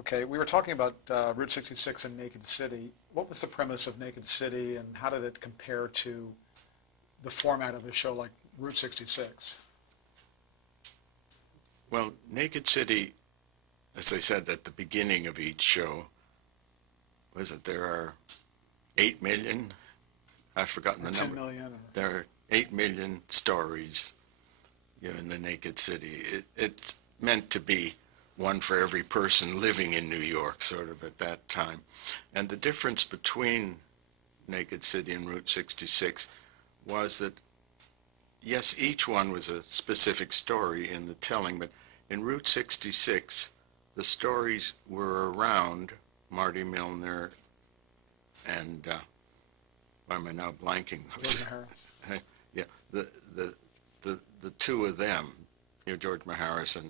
Okay, we were talking about Route 66 and Naked City. What was the premise of Naked City, and how did it compare to the format of a show like Route 66? Well, Naked City, as I said at the beginning of each show, was it there are 8 million? I've forgotten Or the 10 number. million? Or... There are 8 million stories, in the Naked City. It's meant to be one for every person living in New York, sort of at that time. And the difference between Naked City and Route 66 was that, yes, each one was a specific story in the telling, but in Route 66, the stories were around Marty Milner and, why am I now blanking? George Harris. Yeah, the two of them, George Maharis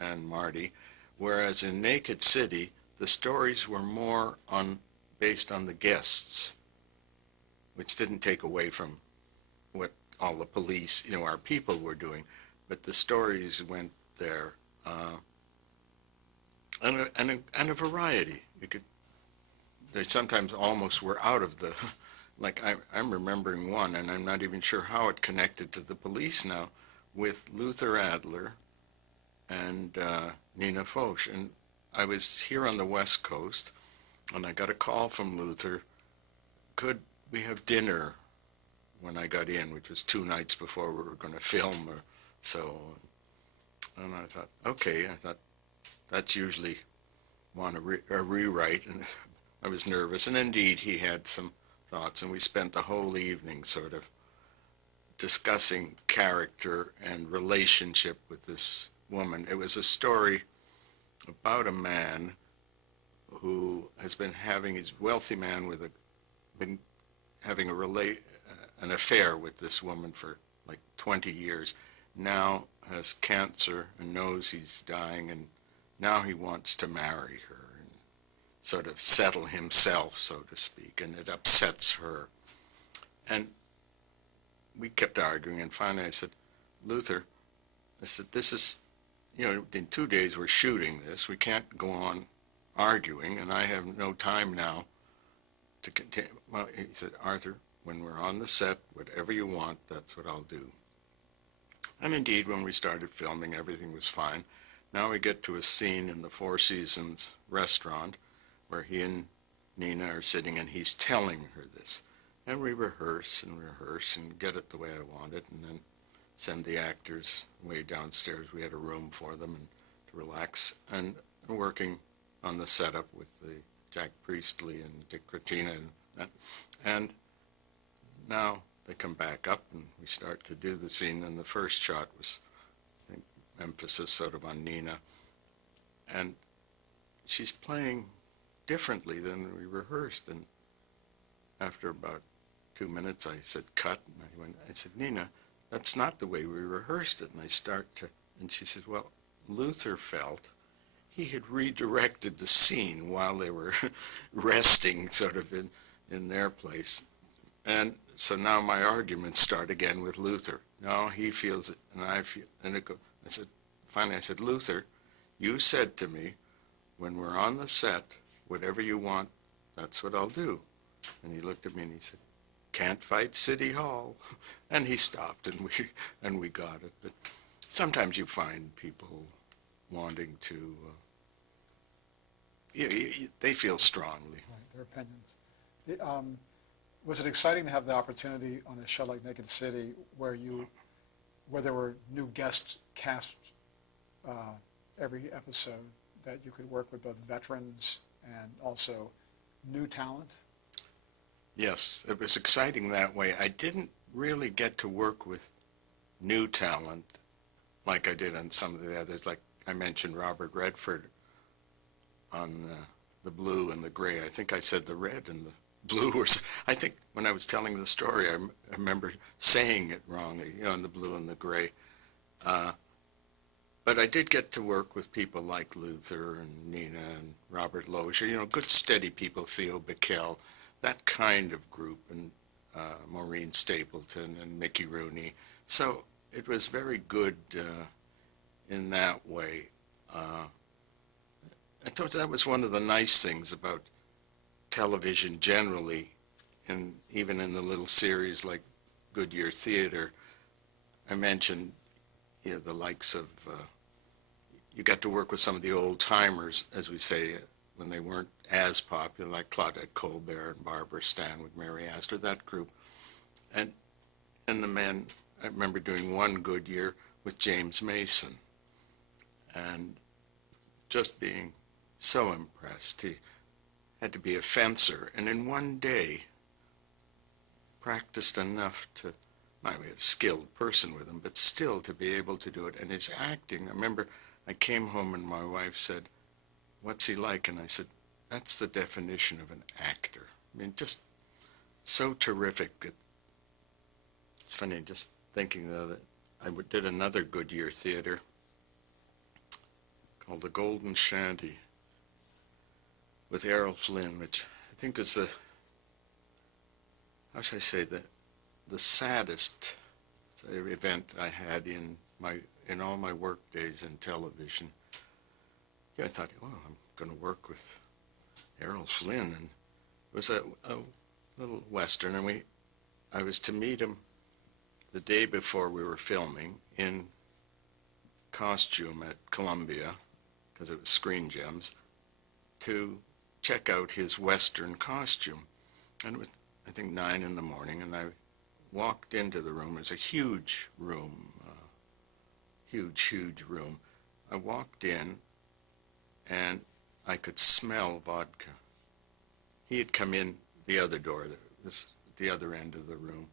and Marty, whereas in Naked City, the stories were more based on the guests, which didn't take away from what all the police, our people were doing, but the stories went there, and a variety. They sometimes almost were out of the, like I'm remembering one, and I'm not even sure how it connected to the police now, with Luther Adler and Nina Foch. And I was here on the West Coast, and I got a call from Luther, could we have dinner when I got in, which was 2 nights before we were going to film or so. And I thought, okay, that's usually a rewrite, and I was nervous. And indeed, he had some thoughts, and we spent the whole evening sort of discussing character and relationship with this woman. It was a story about a man who has been having, he's a wealthy man been having an affair with this woman for like 20 years, now has cancer and knows he's dying, and now he wants to marry her and sort of settle himself, so to speak, and it upsets her. And we kept arguing, and finally I said, Luther, I said, this is, in 2 days we're shooting this, we can't go on arguing, and I have no time now to continue. Well, he said, Arthur, when we're on the set, whatever you want, that's what I'll do. And indeed, when we started filming, everything was fine. Now we get to a scene in the Four Seasons restaurant where he and Nina are sitting, and he's telling her this. And we rehearse and get it the way I want it, and then send the actors way downstairs. We had a room for them and to relax, and working on the setup with the Jack Priestley and Dick Crettina and that. And now they come back up, and we start to do the scene, and the first shot was, I think, emphasis sort of on Nina. And she's playing differently than we rehearsed, and after about 2 minutes, I said, cut, and I said, Nina, that's not the way we rehearsed it. And she said, well, Luther felt he had redirected the scene while they were resting sort of in their place. And so now my arguments start again with Luther. No, he feels it, and I feel, and finally I said, Luther, you said to me, when we're on the set, whatever you want, that's what I'll do. And he looked at me and he said, can't fight City Hall. And he stopped, and we got it. But sometimes you find people wanting to, they feel strongly. Right, their opinions. Was it exciting to have the opportunity on a show like Naked City where there were new guest casts every episode, that you could work with both veterans and also new talent? Yes, it was exciting that way. I didn't really get to work with new talent like I did on some of the others. Like I mentioned Robert Redford on the blue and the gray. I think I said the red and the blue. I think when I was telling the story, I remember saying it wrongly, in the blue and the gray. But I did get to work with people like Luther and Nina and Robert Lozier, good steady people, Theo Bickel, that kind of group, and Maureen Stapleton and Mickey Rooney. So it was very good in that way. I thought that was one of the nice things about television generally, and even in the little series like Goodyear Theater, I mentioned, the likes of, you got to work with some of the old timers, as we say, when they weren't as popular, like Claudette Colbert and Barbara Stanwyck, Mary Astor, that group. And the man, I remember doing one Goodyear with James Mason, and just being so impressed. He had to be a fencer, and in one day practiced enough to, I mean, a skilled person with him, but still to be able to do it. And his acting, I remember I came home and my wife said, "What's he like?" And I said, "That's the definition of an actor." I mean, just so terrific. It's funny just thinking, though, that I did another Goodyear Theater called The Golden Shanty with Errol Flynn, which I think is the, how should I say, the saddest event I had in all my work days in television. Yeah, I thought, oh, I'm going to work with Errol Flynn, and it was a little Western, and I was to meet him the day before we were filming in costume at Columbia, because it was Screen Gems, to check out his Western costume. And it was, I think, 9 in the morning, and I walked into the room. It was a huge room, huge room. I walked in, and I could smell vodka. He had come in the other door, that was the other end of the room.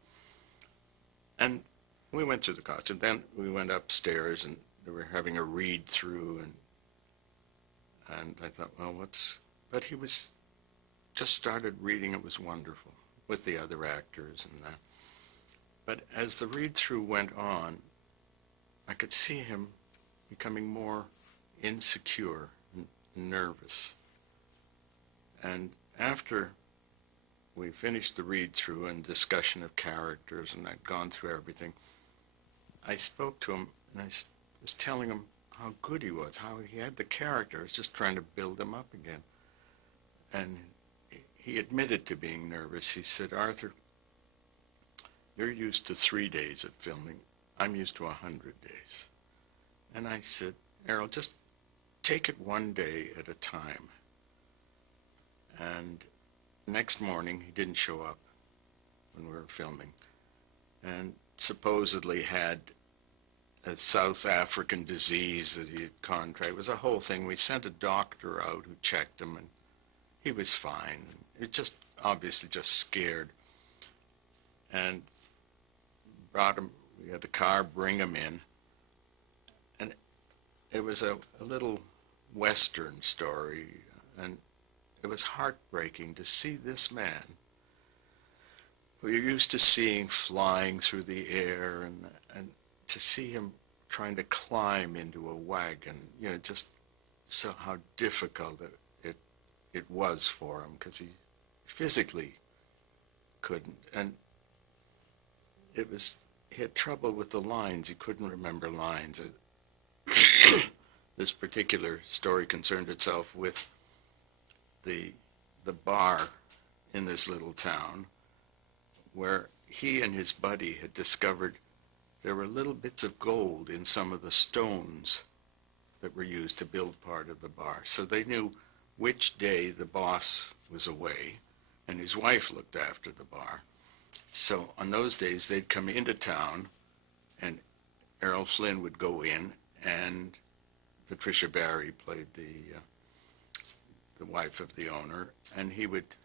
And we went through the costume. Then we went upstairs, and they were having a read-through, and I thought, well, but he was just started reading. It was wonderful with the other actors and that. But as the read-through went on, I could see him becoming more insecure, nervous. And after we finished the read-through and discussion of characters, and I'd gone through everything, I spoke to him, and I was telling him how good he was, how he had the character. I was just trying to build him up again. And he admitted to being nervous. He said, "Arthur, you're used to 3 days of filming. I'm used to 100 days. And I said, "Errol, just take it one day at a time." And next morning, he didn't show up when we were filming, and supposedly had a South African disease that he had contracted. It was a whole thing. We sent a doctor out who checked him, and he was fine. It just obviously just scared. And brought him, we had the car bring him in, and it was a little Western story, and it was heartbreaking to see this man who you're used to seeing flying through the air, and to see him trying to climb into a wagon, just so how difficult it was for him, because he physically couldn't. And he had trouble with the lines. He couldn't remember lines. This particular story concerned itself with the bar in this little town, where he and his buddy had discovered there were little bits of gold in some of the stones that were used to build part of the bar. So they knew which day the boss was away, and his wife looked after the bar. So on those days, they'd come into town, and Errol Flynn would go in, and Patricia Barry played the wife of the owner, and he would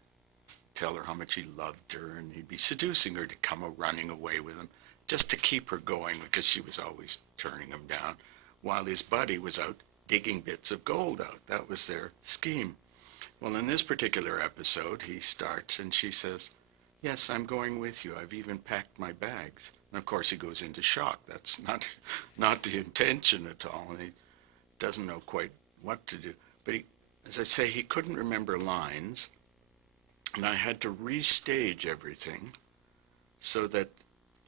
tell her how much he loved her, and he'd be seducing her to come running away with him, just to keep her going, because she was always turning him down, while his buddy was out digging bits of gold out. That was their scheme. Well, in this particular episode, he starts, and she says, "Yes, I'm going with you. I've even packed my bags." And of course, he goes into shock. That's not the intention at all, and he doesn't know quite what to do. But as I say, he couldn't remember lines, and I had to restage everything so that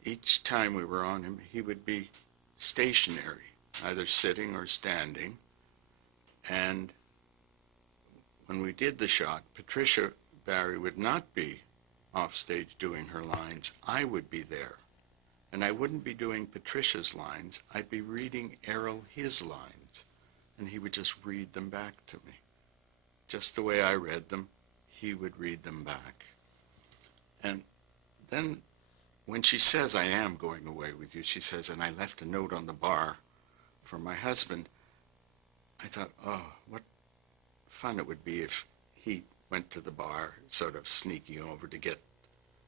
each time we were on him, he would be stationary, either sitting or standing, and when we did the shot, Patricia Barry would not be off stage doing her lines. I would be there. And I wouldn't be doing Patricia's lines. I'd be reading Errol his lines. And he would just read them back to me. Just the way I read them, he would read them back. And then when she says, I am going away with you, she says, and I left a note on the bar for my husband, I thought, oh, what fun it would be if he went to the bar, sort of sneaking over to get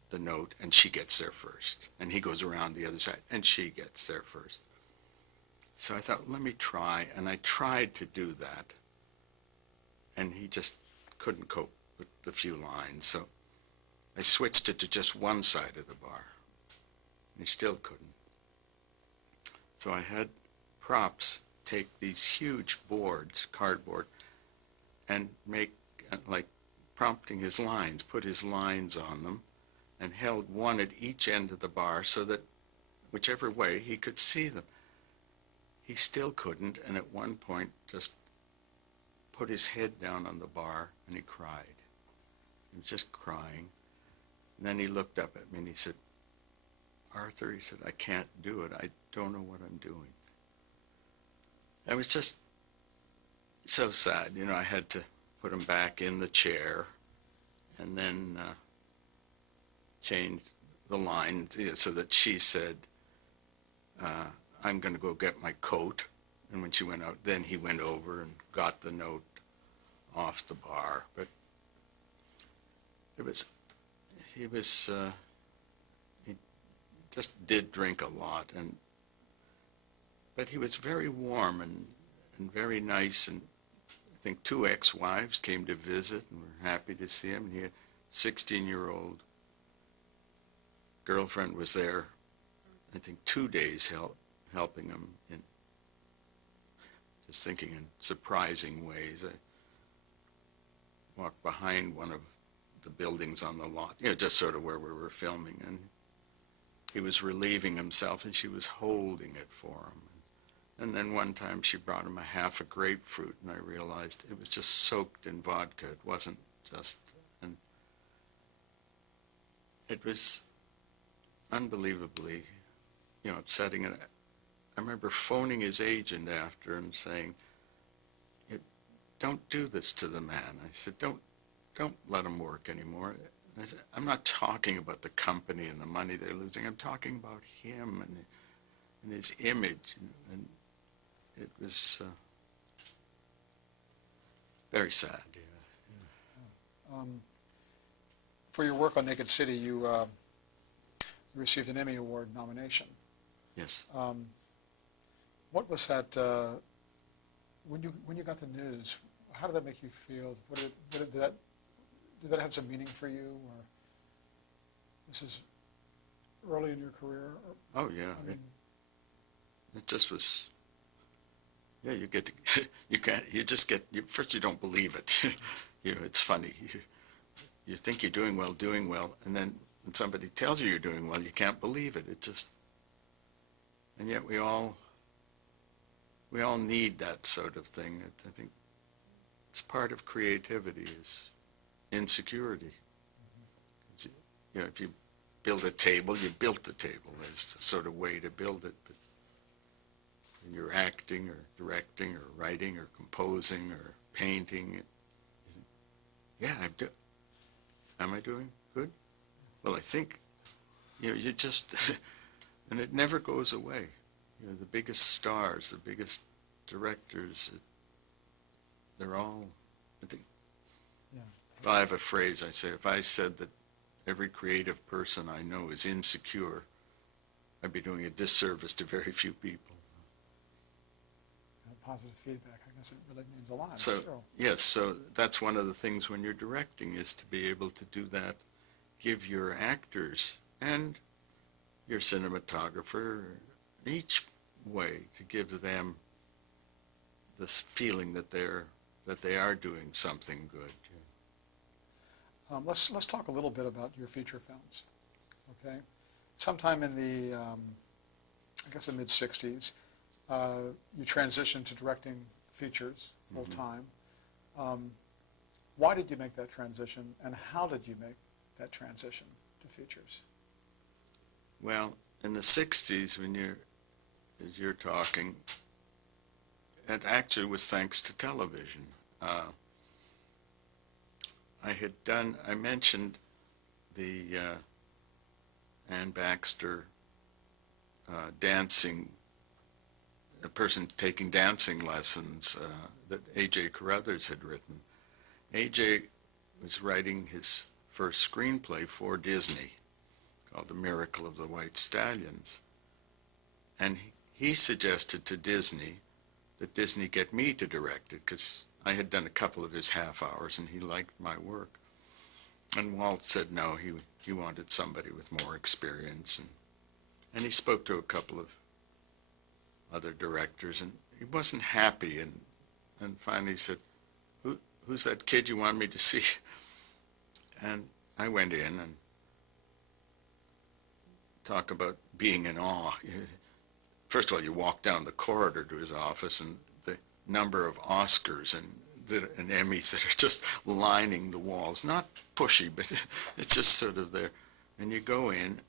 the note, and she gets there first. And he goes around the other side, and she gets there first. So I thought, let me try, and I tried to do that. And he just couldn't cope with the few lines, so I switched it to just one side of the bar. And he still couldn't. So I had props take these huge boards, cardboard, and make, like, prompting his lines, put his lines on them, and held one at each end of the bar so that whichever way he could see them. He still couldn't, and at one point just put his head down on the bar and he cried. He was just crying. And then he looked up at me and he said, Arthur, he said, I can't do it. I don't know what I'm doing. It was just so sad. You know, I had to put him back in the chair and then change the line so that she said, I'm going to go get my coat. And when she went out, then he went over and got the note off the bar. But he just did drink a lot, but he was very warm and very nice, and I think 2 ex-wives came to visit and were happy to see him. And he had a 16-year-old girlfriend was there, I think 2 days helping him in just thinking in surprising ways. I walked behind one of the buildings on the lot, you know, just sort of where we were filming, and he was relieving himself and she was holding it for him. And then one time she brought him a half a grapefruit, and I realized it was just soaked in vodka. It wasn't just, and it was unbelievably, you know, upsetting. And I remember phoning his agent after and saying, don't do this to the man. I said, don't let him work anymore. And I said, I'm not talking about the company and the money they're losing. I'm talking about him and his image. And it was very sad. Yeah. For your work on Naked City, you received an Emmy Award nomination. Yes. What was that, when you got the news, how did that make you feel? Did that have some meaning for you? Or this is early in your career? Oh, yeah. I mean, it just was, yeah, you get to, first you don't believe it. You know, it's funny. You think you're doing well, and then when somebody tells you you're doing well, you can't believe it. It just, and yet we all need that sort of thing. I think it's part of creativity is insecurity. Mm-hmm. You know, if you build a table, you built the table. There's a sort of way to build it. But when you're acting or directing or writing or composing or painting, yeah, am I doing good? Well, I think, you know, you just, and it never goes away. You know, the biggest stars, the biggest directors, they're all, I think, yeah. Well, I have a phrase I say, if I said that every creative person I know is insecure, I'd be doing a disservice to very few people. Positive feedback, I guess it really means a lot. So, yes, so that's one of the things when you're directing is to be able to do that, give your actors and your cinematographer each way to give them this feeling that they are doing something good. Let's talk a little bit about your feature films. Okay, sometime in the I guess the mid-'60s, you transitioned to directing features full time. Why did you make that transition, and how did you make that transition to features? Well, in the 60s, as you're talking, it actually was thanks to television. I mentioned the Ann Baxter dancing, a person taking dancing lessons that A.J. Carruthers had written. A.J. was writing his first screenplay for Disney called The Miracle of the White Stallions. And he suggested to Disney that Disney get me to direct it, because I had done a couple of his half hours and he liked my work. And Walt said no, he wanted somebody with more experience. And he spoke to a couple of other directors, and he wasn't happy, and finally said, who's that kid you want me to see? And I went in and talk about being in awe. First of all, you walk down the corridor to his office, and the number of Oscars and Emmys that are just lining the walls. Not pushy, but it's just sort of there. And you go in,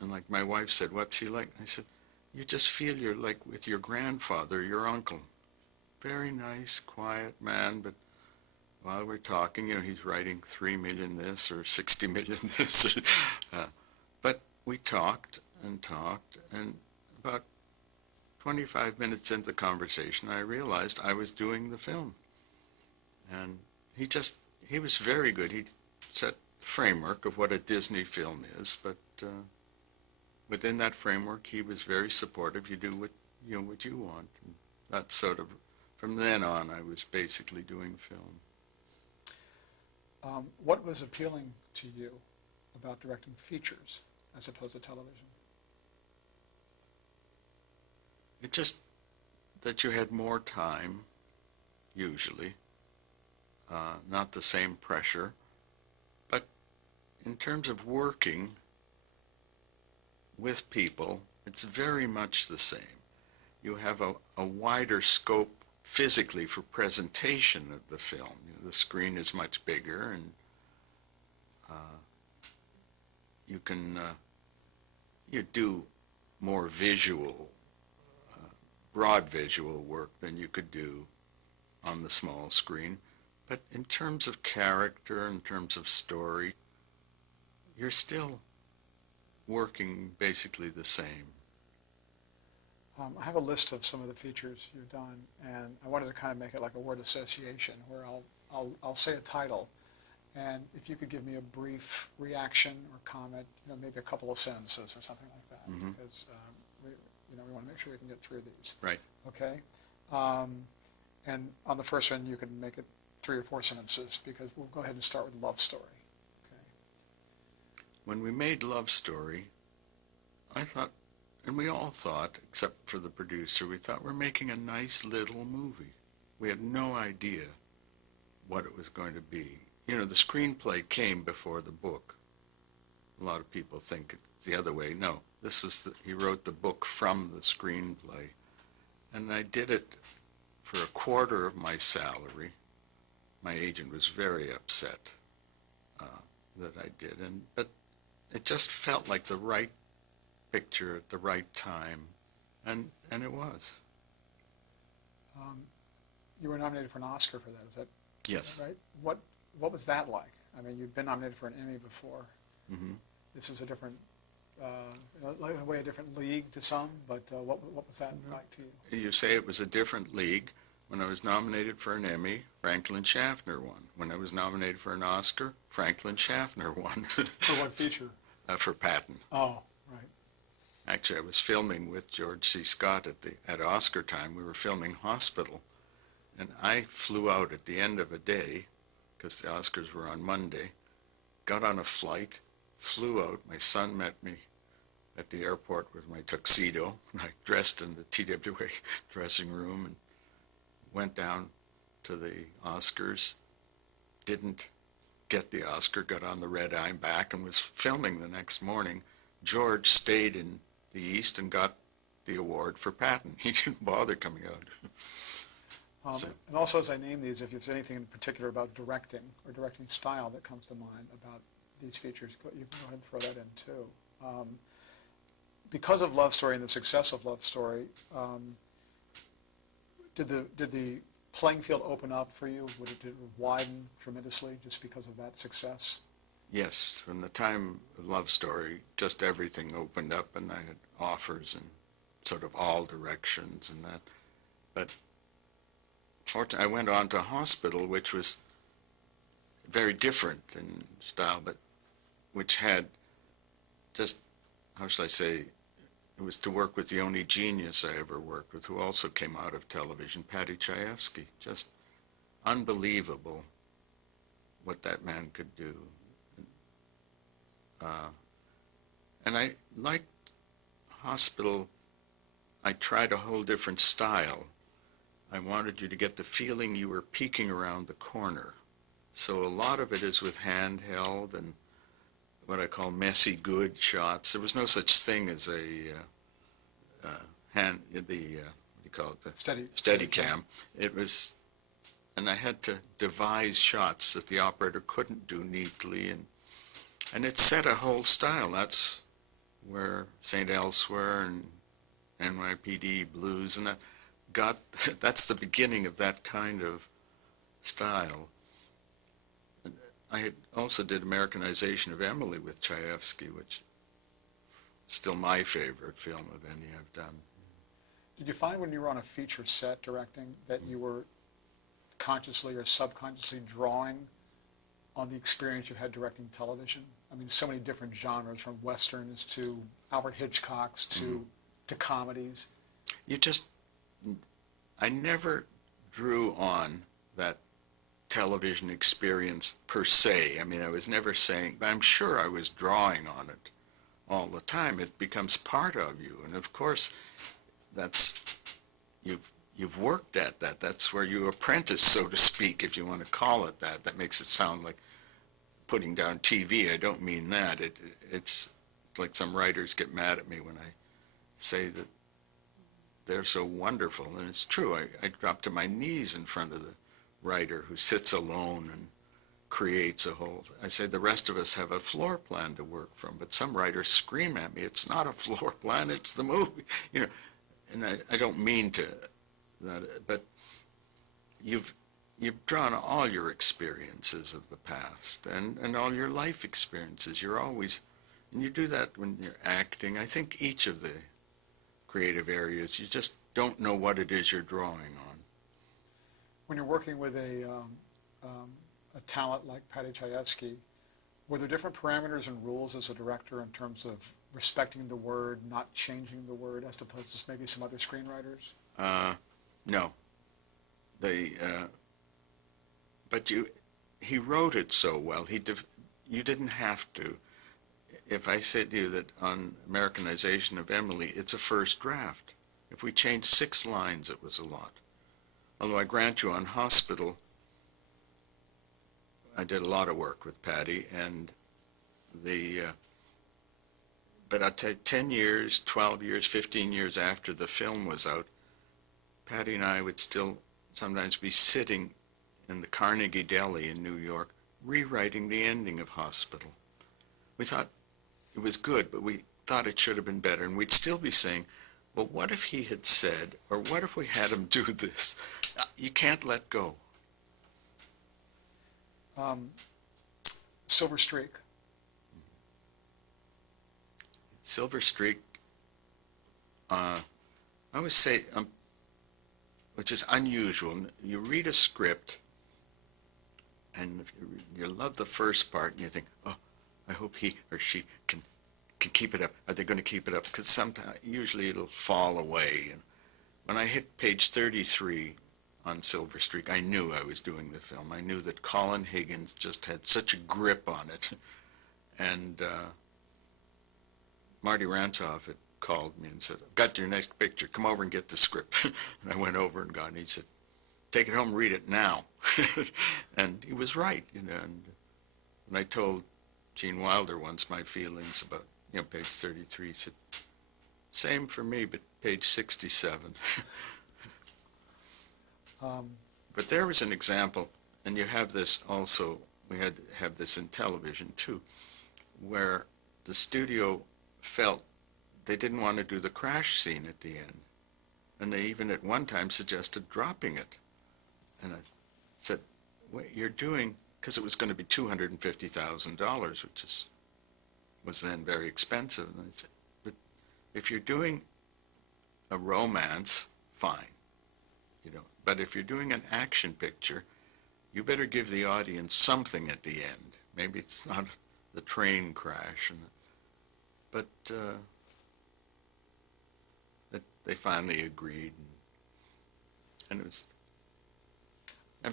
and like my wife said, what's he like? I said, you just feel you're like with your grandfather, your uncle. Very nice, quiet man, but while we're talking, he's writing 3 million this or 60 million this. But we talked, and about 25 minutes into the conversation, I realized I was doing the film. And he was very good. He set the framework of what a Disney film is, but within that framework, he was very supportive. You do what you want. And that's sort of, from then on, I was basically doing film. What was appealing to you about directing features as opposed to television? It's just that you had more time, usually, not the same pressure, but in terms of working with people, it's very much the same. You have a wider scope physically for presentation of the film. The screen is much bigger, and you do more visual, broad visual work than you could do on the small screen. But in terms of character, in terms of story, you're still working basically the same. I have a list of some of the features you've done, and I wanted to kind of make it like a word association, where I'll say a title, and if you could give me a brief reaction or comment, maybe a couple of sentences or something like that, Mm-hmm. because we want to make sure we can get through these. Right. Okay. And on the first one, you can make it 3 or 4 sentences, because we'll go ahead and start with Love Story. Okay. When we made Love Story, I thought, and we all thought, except for the producer, we thought we're making a nice little movie. We had no idea what it was going to be. The screenplay came before the book. A lot of people think it's the other way. No, he wrote the book from the screenplay. And I did it for a quarter of my salary. My agent was very upset that I did. But it just felt like the right picture at the right time, and it was. You were nominated for an Oscar for that, is that Yes. right? What was that like? I mean, you'd been nominated for an Emmy before. Mm-hmm. This is a different, in a way, a different league to some, but what was that like to you? You say it was a different league. When I was nominated for an Emmy, Franklin Schaffner won. When I was nominated for an Oscar, Franklin Schaffner won. For what feature? For Patton. Oh, right. Actually, I was filming with George C. Scott at Oscar time. We were filming Hospital, and I flew out at the end of a day, because the Oscars were on Monday, got on a flight, flew out. My son met me at the airport with my tuxedo, and I dressed in the TWA dressing room and went down to the Oscars, didn't get the Oscar, got on the red eye back, and was filming the next morning. George stayed in the East and got the award for Patton. He didn't bother coming out. So, And also, as I name these, if there's anything in particular about directing or directing style that comes to mind about these features, you can go ahead and throw that in too. Because of Love Story and the success of Love Story, did the playing field open up for you? Did it widen tremendously just because of that success? yes, from the time of Love Story, just everything opened up, and I had offers in sort of all directions and that. But fortunately, I went on to Hospital, which was very different in style, but which had just, how shall I say, it was to work with the only genius I ever worked with, who also came out of television, Paddy Chayefsky. Just unbelievable what that man could do. And I liked Hospital. I tried a whole different style. I wanted you to get the feeling you were peeking around the corner. So a lot of it is with handheld and what I call messy good shots. There was no such thing as a what do you call it, the steady cam. It was, and I had to devise shots that the operator couldn't do neatly, and it set a whole style. That's where St. Elsewhere and NYPD Blues and that got, that's the beginning of that kind of style. And I also did Americanization of Emily with Chayefsky, which is still my favorite film of any I've done. Did you find when you were on a feature set directing that you were consciously or subconsciously drawing on the experience you had directing television? I mean, so many different genres, from westerns to Alfred Hitchcock's to comedies. I never drew on that television experience per se. I mean, I was never saying, but I'm sure I was drawing on it all the time. It becomes part of you, and of course, that's, you've worked at that. That's where you apprentice, so to speak, if you want to call it that. That makes it sound like putting down TV. I don't mean that. It's like some writers get mad at me when I say that they're so wonderful, and it's true. I drop to my knees in front of the writer who sits alone and creates a whole, I say the rest of us have a floor plan to work from, but some writers scream at me, it's not a floor plan, it's the movie, you know. And I don't mean to that, but you've drawn all your experiences of the past and all your life experiences. You're always, and you do that when you're acting. I think each of the creative areas, you just don't know what it is you're drawing on. When you're working with a talent like Paddy Chayefsky, were there different parameters and rules as a director in terms of respecting the word, not changing the word, as opposed to maybe some other screenwriters? No. But he wrote it so well. You didn't have to. If I said to you that on Americanization of Emily, it's a first draft. If we changed 6 lines, it was a lot. Although I grant you on Hospital, I did a lot of work with Paddy, and but I'll tell you, 10 years, 12 years, 15 years after the film was out, Paddy and I would still sometimes be sitting in the Carnegie Deli in New York, rewriting the ending of Hospital. We thought it was good, but we thought it should have been better, and we'd still be saying, well, what if he had said, or what if we had him do this? You can't let go. Silver Streak. Silver Streak, I always say, which is unusual. You read a script, and if you love the first part, and you think, oh, I hope he or she can keep it up. Are they going to keep it up? Because sometimes, usually it'll fall away. And when I hit page 33 on Silver Streak, I knew I was doing the film. I knew that Colin Higgins just had such a grip on it. And Marty Ransoff had called me and said, I've got your next picture. Come over and get the script. And I went over and got it. And he said, take it home, read it now. And he was right, you know. And when I told Gene Wilder once my feelings about, page 33, he said, same for me, but page 67. But there was an example, and you have this also, we had to have this in television too, where the studio felt they didn't want to do the crash scene at the end. And they even at one time suggested dropping it. And I said, what you're doing, because it was going to be $250,000, which was then very expensive. And I said, but if you're doing a romance, fine, but if you're doing an action picture, you better give the audience something at the end. Maybe it's not the train crash, but they finally agreed, and I was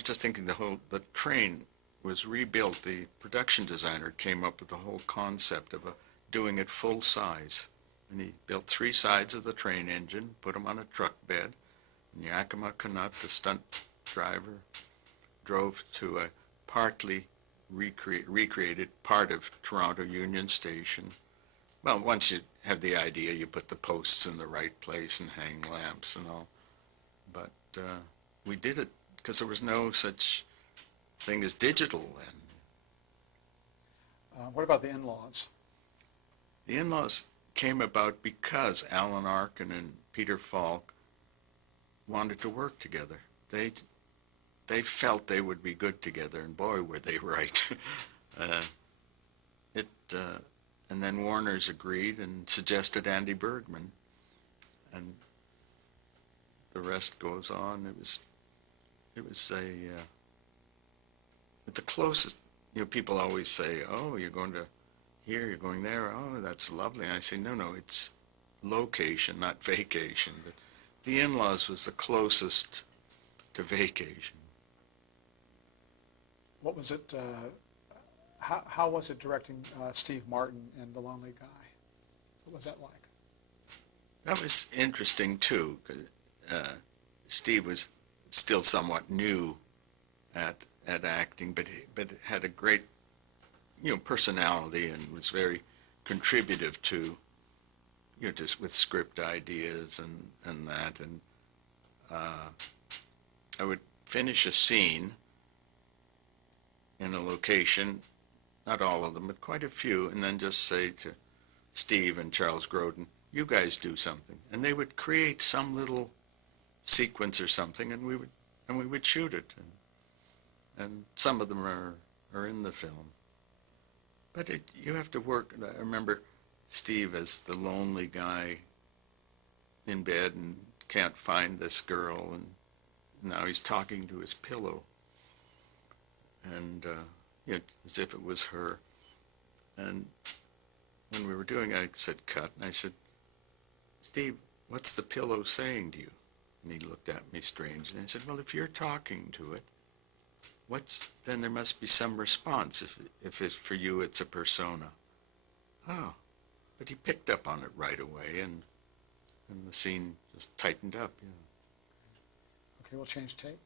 just thinking the train was rebuilt. The production designer came up with the whole concept of doing it full size, and he built 3 sides of the train engine, put them on a truck bed, and Yakima Canutt, the stunt driver, drove to a partly recreated part of Toronto Union Station. Well, once you have the idea, you put the posts in the right place and hang lamps and all. But we did it because there was no such thing as digital then. What about the in-laws? The in-laws came about because Alan Arkin and Peter Falk wanted to work together. They felt they would be good together, and boy, were they right. And then Warner's agreed and suggested Andy Bergman, and the rest goes on. It was the closest. People always say, "Oh, you're going to here, you're going there. Oh, that's lovely." And I say, "No, it's location, not vacation." But the in-laws was the closest to vacation. What was it? How was it directing Steve Martin and The Lonely Guy? What was that like? That was interesting too. Steve was still somewhat new at acting, but had a great personality and was very contributive to just with script ideas and that. And I would finish a scene in a location, not all of them, but quite a few, and then just say to Steve and Charles Grodin, "You guys do something," and they would create some little sequence or something, and we would shoot it, and some of them are in the film. But you have to work. I remember Steve as the lonely guy in bed and can't find this girl, and now he's talking to his pillow, and as if it was her. And when we were doing it, I said, "Cut," and I said, "Steve, what's the pillow saying to you?" And he looked at me strangely, and I said, "Well, if you're talking to it, then there must be some response if it's for you, it's a persona." Oh, but he picked up on it right away, and the scene just tightened up. Okay, we'll change tape.